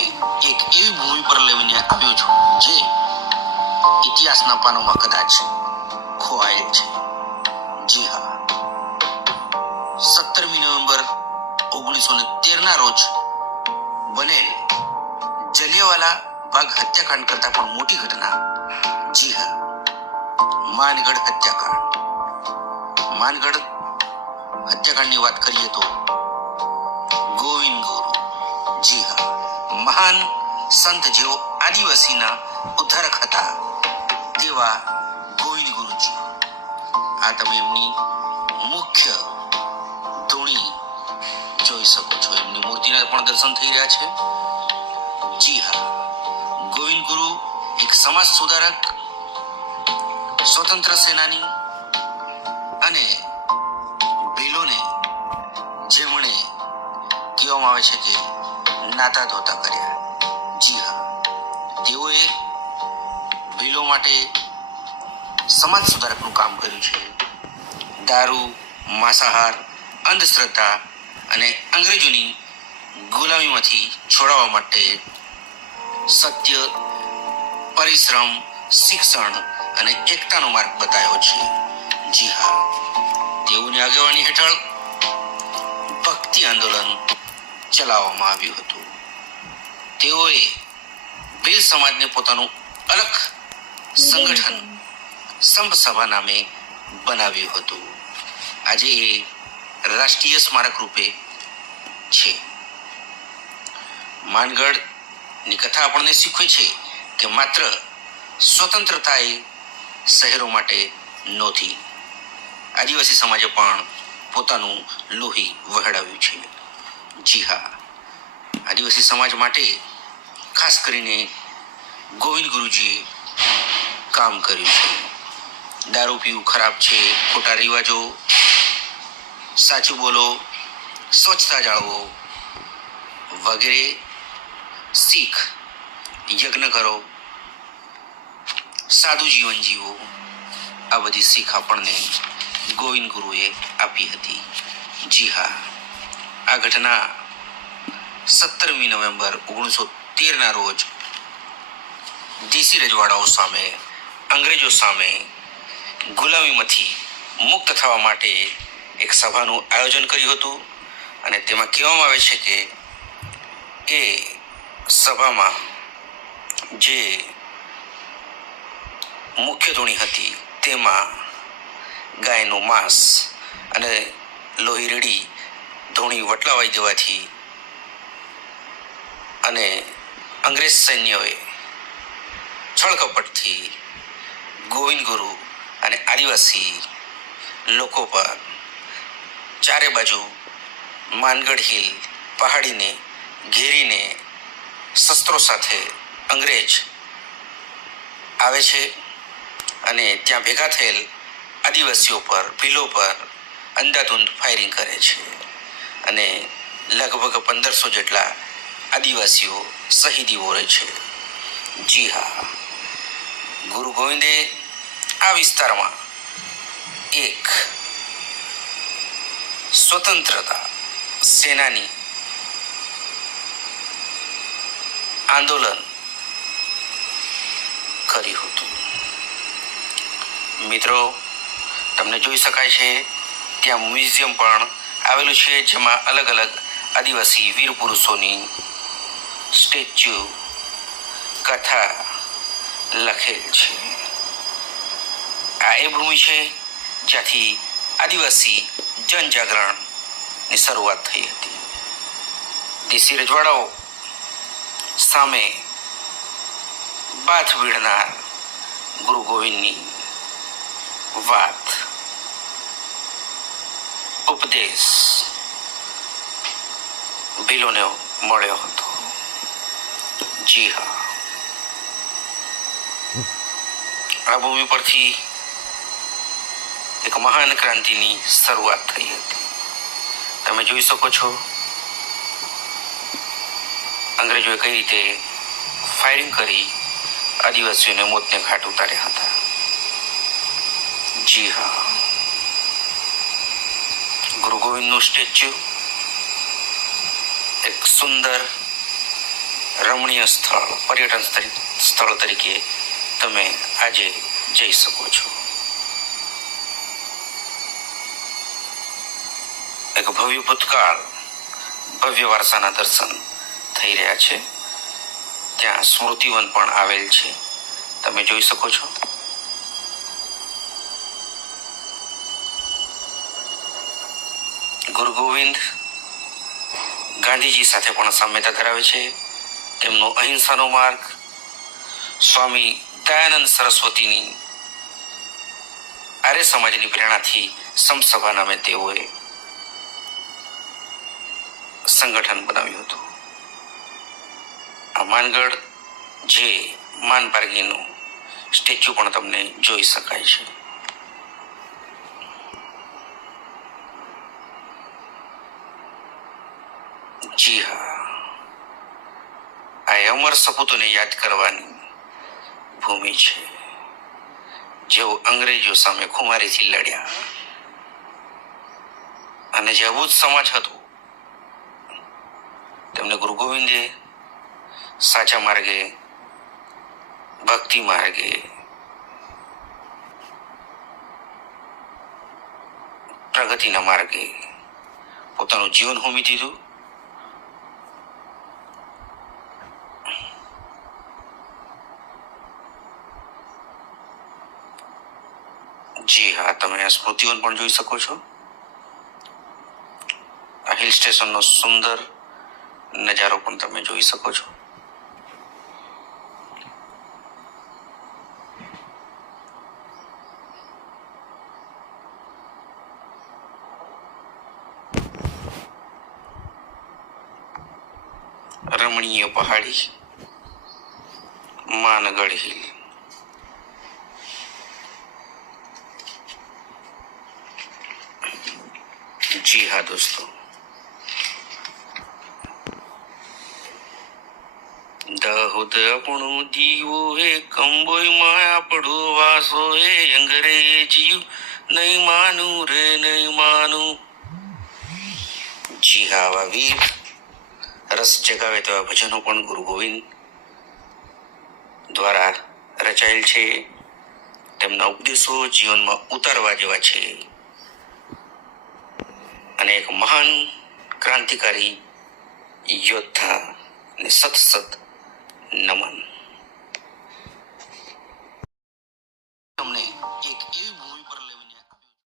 તમને એક એવી ભૂમિ પર લઈને આવ્યો છું જે ઇતિહાસના પાનોમાં કદાચ ખોવાયેલ છે. જી હા, 17મી નવેમ્બર 1913 રોજ બનેલ જલિયાવાલા બાગ હત્યાકાંડ કરતા પણ મોટી ઘટના. જી હા, માનગઢ હત્યાકાંડ. માનગઢ હત્યાકાંડની વાત કરીએ તો ગોવિંદ ગુરુ, જી હા, મહાન સંત જેઓ આદિવાસીના ઉદ્ધારક હતા તેવા ગોવિંદ ગુરુજી. આ તમે એમની મુખ્ય ધૂણી જોઈ શકો છો. એમની મૂર્તિના પણ દર્શન થઈ રહ્યા છે. જી હા, ગોવિંદ ગુરુ એક સમાજ સુધારક, સ્વતંત્ર સેનાની અને ભીલોને જેમણે કહેવામાં આવે છે કે નાતા ધોતા કર્યા. જી હા, તેઓએ ભીલો માટે સમાજ સુધારકનું કામ કર્યું છે. દારૂ, માંસાહાર, અંધશ્રદ્ધા અને અંગ્રેજોની ગુલામીમાંથી છોડાવવા માટે સત્ય, પરિશ્રમ, શિક્ષણ અને એકતાનો માર્ગ બતાવ્યો છે. જી હા, તેઓની આગેવાની હેઠળ ભક્તિ આંદોલન ચલાવવામાં આવ્યું હતું. તેઓએ ભીલ સમાજને પોતાનું અલગ સંગઠન સંપ સભા નામે બનાવ્યું હતું. આજે એ રાષ્ટ્રીય સ્મારક રૂપે છે. માનગઢની કથા આપણને શીખવે છે કે માત્ર સ્વતંત્રતા એ શહેરો માટે નહોતી. આદિવાસી સમાજે પણ પોતાનું લોહી વહેડાવ્યું છે. જી હા, આદિવાસી સમાજ માટે ખાસ કરીને ગોવિંદ ગુરુજીએ કામ કર્યું છે. દારૂ પીવું ખરાબ છે, ખોટા રિવાજો, સાચું બોલો, સ્વચ્છતા જાળવો વગેરે શીખ, યજ્ઞ કરો, સાદું જીવન જીવો, આ બધી શીખ આપણને ગોવિંદ ગુરુએ આપી હતી. જી હા, આ ઘટના 17મી નવેમ્બર 1913 રોજ દેશી રજવાડાઓ સામે, અંગ્રેજો સામે ગુલામીમાંથી મુક્ત થવા માટે એક સભાનું આયોજન કર્યું હતું. અને તેમાં કહેવામાં આવે છે કે એ સભામાં જે મુખ્ય ધૂણી હતી તેમાં ગાયનું માંસ અને લોહી રેડી ધૂણી વટલાવાઈ જવાથી અને અંગ્રેજ સૈન્યોએ છળકપટથી ગોવિંદ ગુરુ અને આદિવાસી લોકો પર ચારે બાજુ માનગઢ હિલ પહાડીને ઘેરીને શસ્ત્રો સાથે અંગ્રેજ આવે છે અને ત્યાં ભેગા થયેલ આદિવાસીઓ પર, ભીલો પર અંધાધૂંધ ફાયરિંગ કરે છે અને લગભગ 1500 જેટલા આદિવાસીઓ શહીદી વોરે છે. જી હા, ગુરુ ગોવિંદે આ વિસ્તારમાં એક સ્વતંત્રતા સેનાની આંદોલન કર્યું હતું. મિત્રો, તમને જોઈ શકાય છે ત્યાં મ્યુઝિયમ પણ આવેલું છે જેમાં અલગ અલગ આદિવાસી વીર પુરુષોની સ્ટેચ્યુ, કથા લખેલ છે. આ એ ભૂમિ છે જ્યાંથી આદિવાસી જનજાગરણની શરૂઆત થઈ હતી. દેશી રજવાડાઓ સામે બાથ ભીડનાર ગુરુ ગોવિંદની વાત, ઉપદેશ ભીલોને મળ્યો હતો. જી હા, આ ભૂમિ પરથી એક મહાન ક્રાંતિની શરૂઆત થઈ હતી. તમે જોઈ શકો છો અંગ્રેજોએ કઈ રીતે ફાયરિંગ કરી આદિવાસીઓને મોતને ઘાટ ઉતાર્યા હતા. જી હા, ગુરુ ગોવિંદનું સ્ટેચ્યુ એક સુંદર રમણીય સ્થળ, પર્યટન સ્થળ તરીકે તમે આજે જઈ શકો છો. એક ભવ્ય ભૂતકાળ, ભવ્ય વારસાના દર્શન થઈ રહ્યા છે. ત્યાં સ્મૃતિવન પણ આવેલ છે, તમે જોઈ શકો છો. ગુરુ ગોવિંદ ગાંધીજી સાથે પણ સામ્યતા ધરાવે છે. તેમનો અહિંસાનો માર્ગ, સ્વામી દયાનંદ સરસ્વતીની આર્ય સમાજની પ્રેરણાથી સમસભા નામે તેઓએ સંગઠન બનાવ્યું હતું. આ માનગઢ જે માનપારગીનું સ્ટેચ્યુ પણ તમને જોઈ શકાય છે. જી હા, આ અમર સપૂતોને યાદ કરવાની ભૂમિ છે, જેઓ અંગ્રેજો સામે ખુમારીથી લડ્યા અને જે અબૂત સમાજ હતો તેમને ગુરુ ગોવિંદે સાચા માર્ગે, ભક્તિ માર્ગે, પ્રગતિના માર્ગે પોતાનું જીવન હોમી દીધું. જી હા, તમે આ સ્મૃતિવન પણ જોઈ શકો છો. આ હિલ સ્ટેશનનો સુંદર નજારો પણ તમે જોઈ શકો છો. રમણીય પહાડી માનગઢ હિલ. જી હા દોસ્તો, દાહોદ આપણો દીવો હે, કંબોઈમાં આપણો વાસો હે, અંગ્રેજીયું નહીં માનું રે નહીં માનું. જી હા, આવા વીર રસ જગાવે તેવા ભજનો પણ ગુરુ ગોવિંદ દ્વારા રચાયેલ છે. તેમના ઉપદેશો જીવનમાં ઉતારવા જેવા છે અને એક મહાન ક્રાંતિકારી યોદ્ધા ને સત નમન.